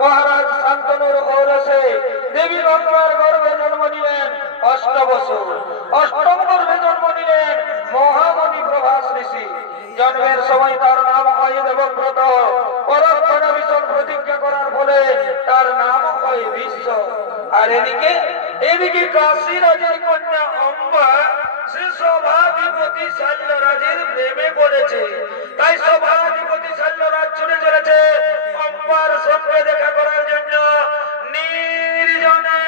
মহারাজ শান্তনুর ঔরসে দেবী গঙ্গার গর্ভে জন্ম নিলেন 8 বছর। অষ্টম গর্ভে জন্ম নিলেন মহামণি প্রভাস ঋষি। জন্মের সময় তার নাম হয় দেবব্রত। পরক্ষণে ভীষণ প্রতিজ্ঞা করার ফলে তার নাম হয় বিশ্ব। আর এদিকে কাশী রাজের কন্যা অম্বা সে সভাধিপতি শাল্যরাজের প্রেমে পড়েছে। তাই সভাধিপতি শাল্যরাজ ছুটে চলেছে অম্বার সঙ্গে দেখা করার জন্য নির্জনে।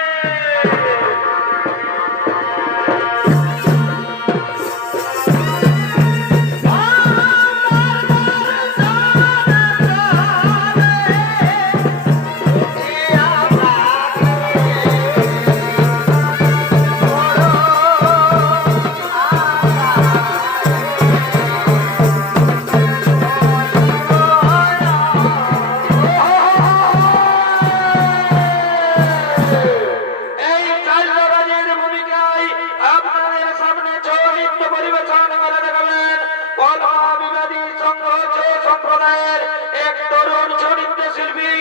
এক তরুণ চরিত্র শিল্পী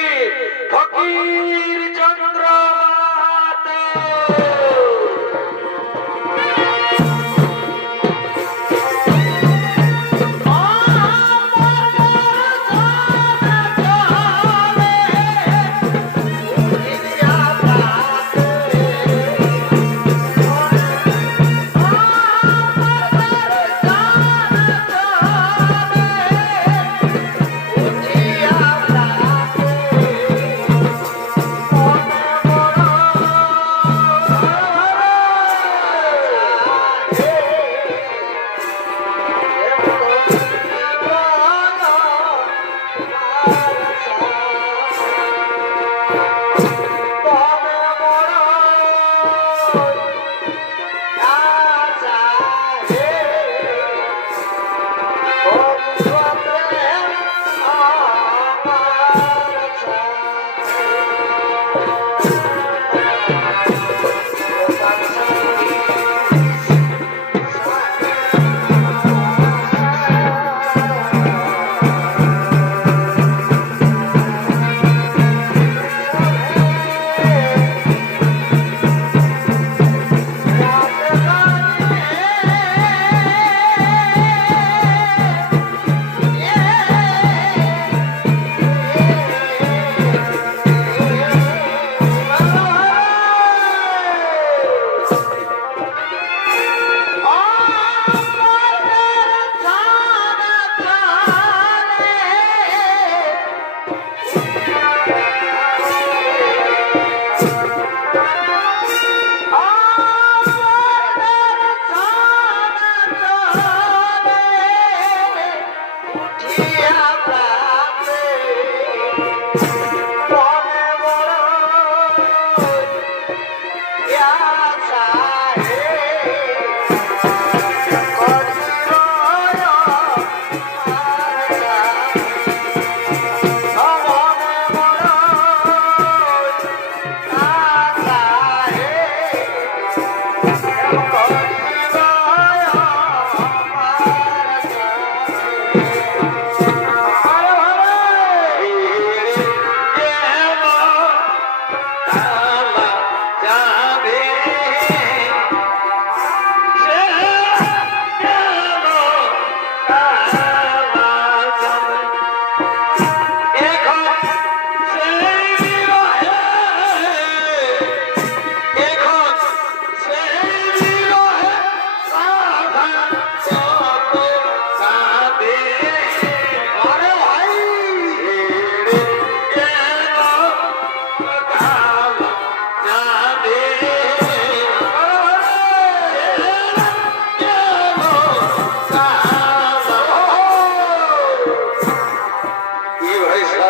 ফকির চন্দ্র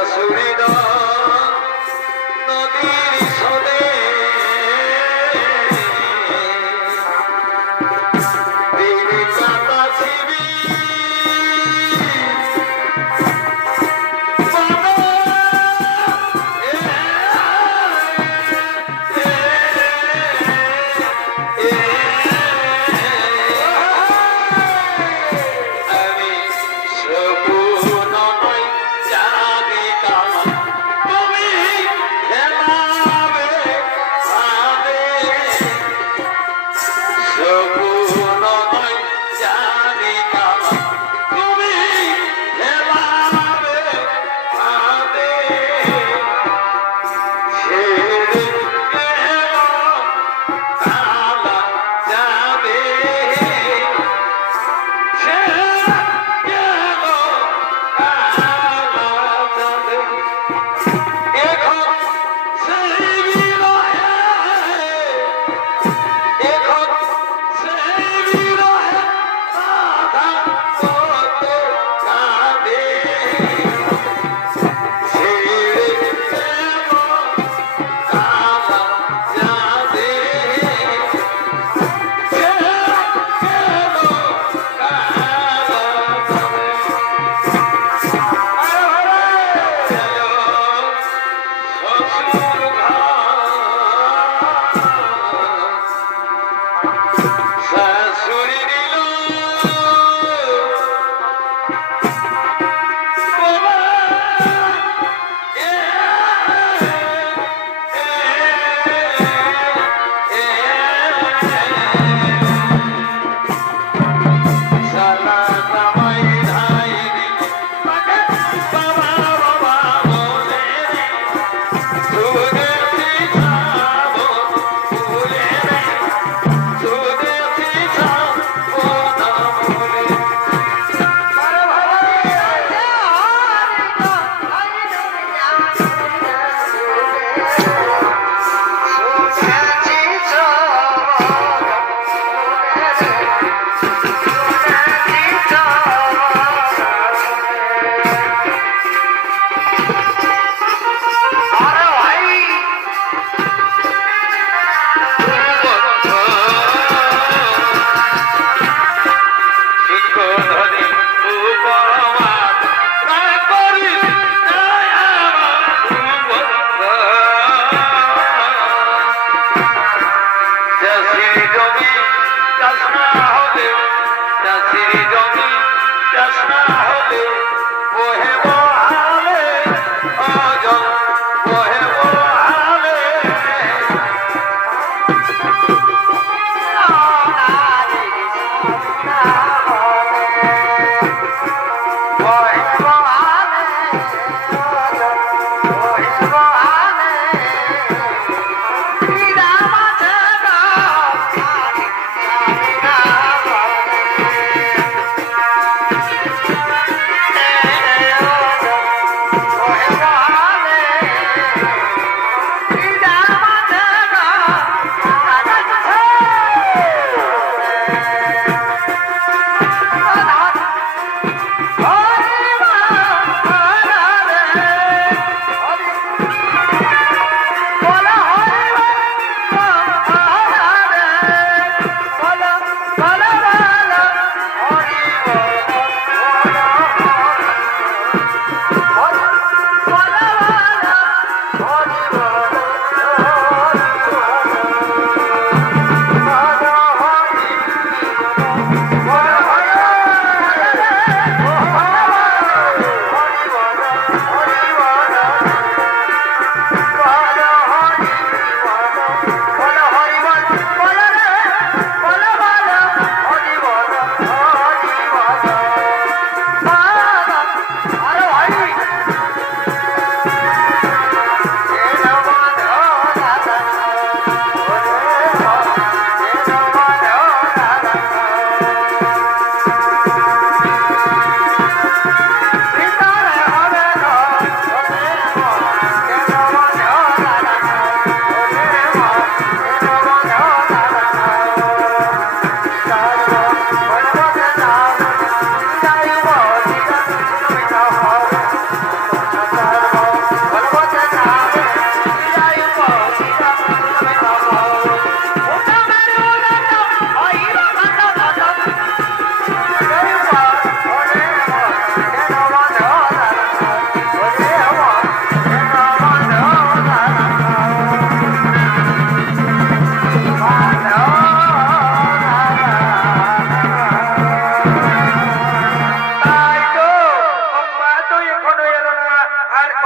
বাসুরিদা নদীর সনে দিদি কাটা ছিবি আমি সপূর্ণ নয় জানি কামা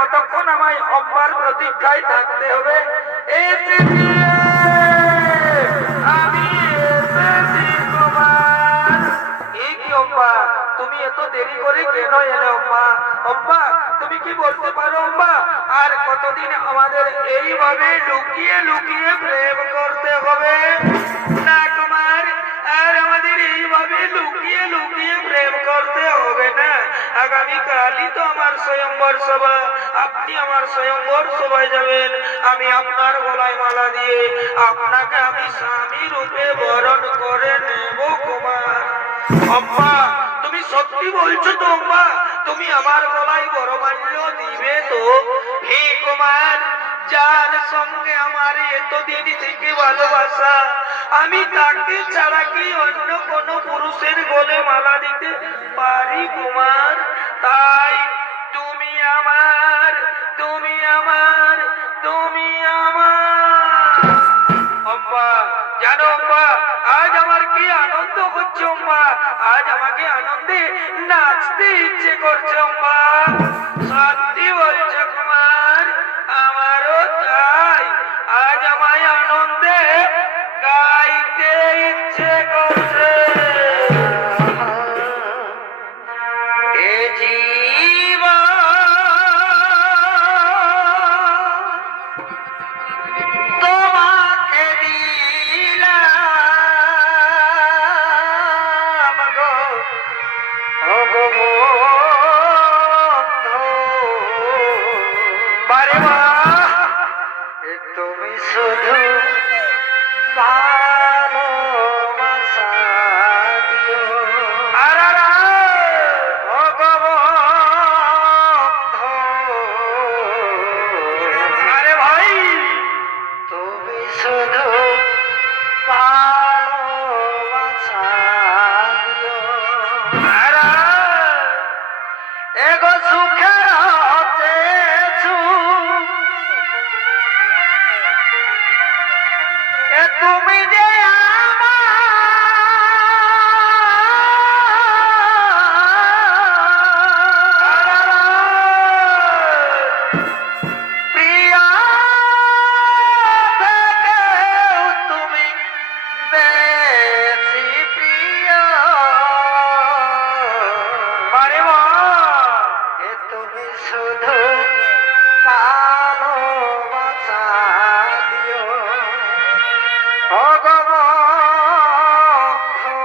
কতক্ষণ আমায় অম্বার প্রতীক্ষায় থাকতে হবে? এসেছি, আমি এসেছি তোমার। এই কি অম্বা, তুমি এত দেরি করে কেন এলে অম্বা? অম্বা, তুমি কি বলতে পারো অম্বা, আর কতদিন আমাদের এইভাবে লুকিয়ে লুকিয়ে প্রেম করতে হবে? না কুমার, আর আমাদের এইভাবে লুকিয়ে লুকিয়ে প্রেম করতে হবে না। আগামী কালই তো আমার স্বয়ম্বর সভা, আপনি আমার স্বয়ম্বর সভায় যাবেন। আমি আপনার গলায় মালা দিয়ে আপনাকে আমি স্বামী রূপে বরণ করে নেব কুমার। অম্বা, তুমি সত্যি বলছো তো অম্বা? তুমি আমার গলায় বরমাল্য দিবে তো? হে কুমার, যার সঙ্গে আমার এতদিন থেকে ভালোবাসা, আমি তাকে ছাড়া কি অন্য কোন পুরুষের গলে মালা দিতে পারি কুমার? তাই তুমি আমার, তুমি আমার, তুমি আমার। অম্বা, জানো অম্বা, আজ আমার কি আনন্দ হচ্ছে অম্বা, আজ আমাকে আনন্দে নাচতে ইচ্ছে করছে অম্বা। সত্যি বলছো কুমার? আমারও তাই, আজ আমায় আনন্দে গাইতে ইচ্ছে করছে। এ জীবন তোমাকে দিলাম গো, ও গো বন্ধু। বারে বাহ, এ তুমি শুধু ভালোবাসা দিও। আরারা, ও গো বন্ধু। আরে ভাই, তুমি শুধু ভালোবাসা দিও। আরা, এগো সুখের হতে এ তুমি যে প্রিয়া থেকেও তুমি বেশি প্রিয়। আরে বাহ, এ তুমি শুধু ভালোবাসা দিও। ও গো বন্ধু,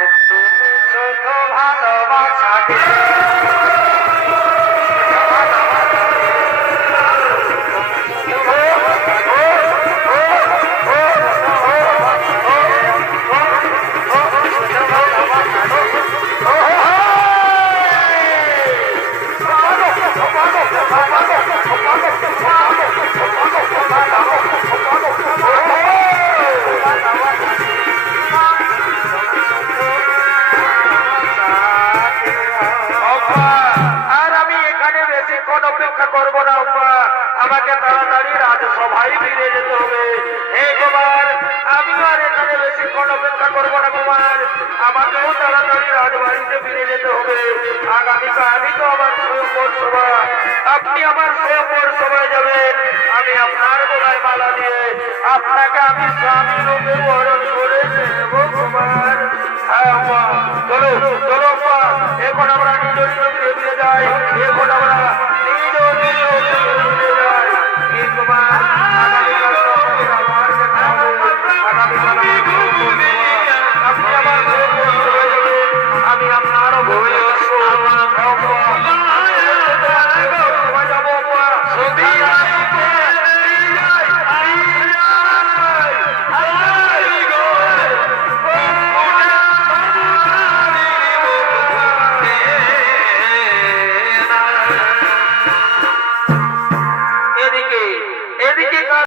এ তুমি শুধু ভালোবাসা দিও। আর আমি এখানে বেশিক্ষণ অপেক্ষা করবো না অম্বা, আমাকে তাড়াতাড়ি রাজসভায় ফিরে যেতে হবে। হে কুমার, আমি আর এখানে বেশিক্ষণ অপেক্ষা করবো না কুমার, আমাকেও তাড়াতাড়ি রাজবাড়িতে ফিরে যেতে হবে। আগামীকালই তো আমার স্বয়ম্বর সভা, আপনি আমার স্বয়ম্বর সভায় যাবেন। আমি আপনার গলায় মালা দিয়ে আপনাকে আমি স্বামী রূপে বরণ করে নেব কুমার। হ্যাঁ অম্বা, চলো চলো অম্বা, এখন আমরা নিজ নিজ গৃহে ফিরে যাই। এখন আমরা নিজ নিজ গৃহে ফিরে যাই। হে কুমার,